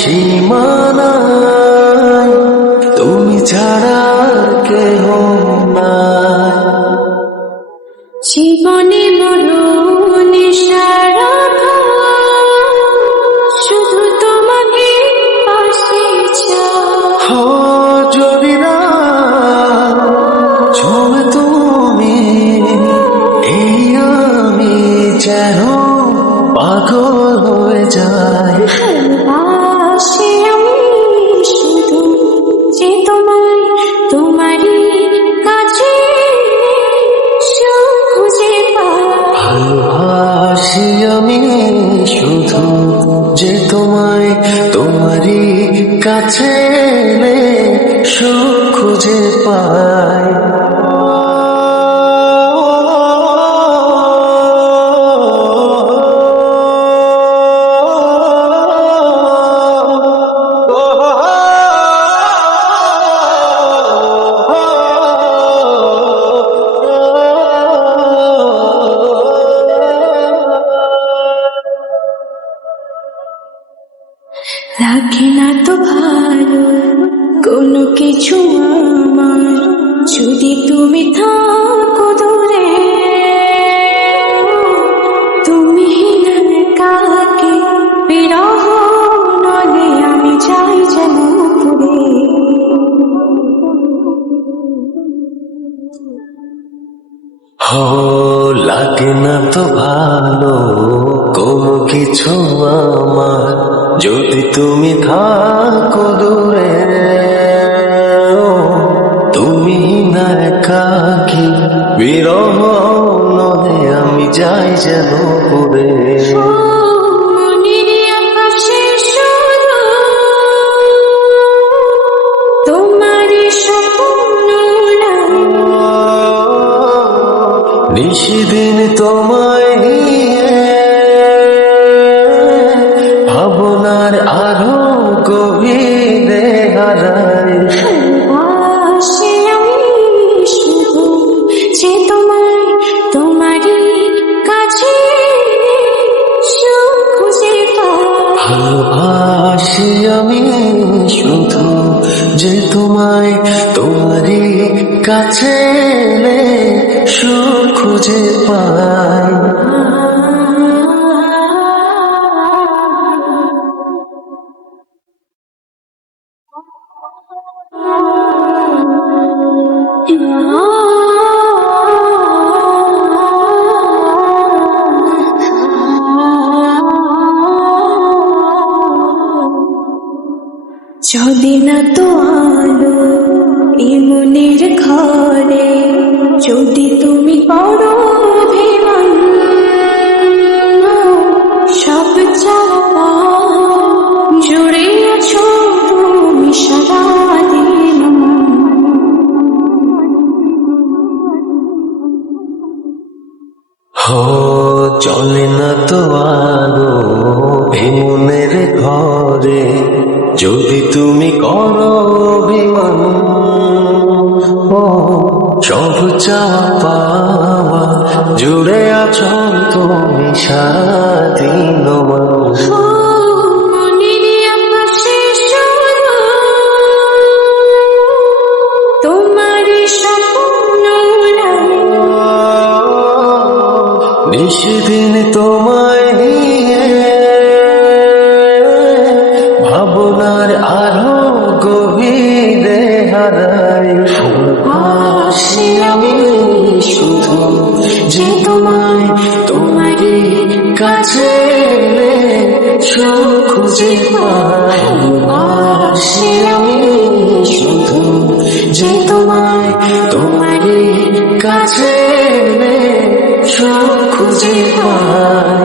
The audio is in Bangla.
সীমানায় তুমি ছাড়া কেহ নাই। জীবনে মরণে সারা শুধু তোমাকে পাশে চাই। যদি না ছবে তুমি এই আমি যেন পাগল হয়ে যাই। ভালোবাসি আমি শুধু যে তোমায়, তোমারই কাছে সুখ খুঁজে পাই। ভালোবাসি আমি শুধু যে তোমায়, তোমারই কাছে এলে সুখ খুঁজে পাই। লাগে না তো ভালো কোনো কিছু আমার, যদি তুমি থাকো দূরে। তুমি কাকে বিরহ নলে আমি যাই যেন পুরে। লাগে না তো ভালো কোনো কিছু আমার, যদি তুমি থাকো দূরে। তুমি না একাকী বিরহ নদে আমি যাই যেন পুরে। নিশিদিন তোমায় নিয়ে ভাবনার আরো গভীরে হারাই। ভালোবাসি আমি শুধু যে তোমায়, তোমারই কাছে সুখ খুঁজে পাই। ভালোবাসি আমি শুধু যে তোমায়, তোমারই কাছে এলে সুখ খুঁজে পাই। যদি না তো আলো এই মনের ঘরে, যদি তুমি করো অভিমান, সব চাওয়া জুড়ে আছো তুমি সারাদিন। চলে না তো আলো মনের ঘরে, যদি তুমি করো অভিমান। সব চাওয়া পাওয়া জুড়ে আছো তুমি সারাদিন। নিশিদিন তোমায় নিয়ে ভাবনার আরো গভীরে হারাই। ভালোবাসি আমি শুধু যে তোমায়, তোমারই কাছে এলে সুখ খুঁজে পাই। ভালোবাসি আমি শুধু যে তোমায়, তোমারই কাছে এলে সুখ খুঁজে পাই।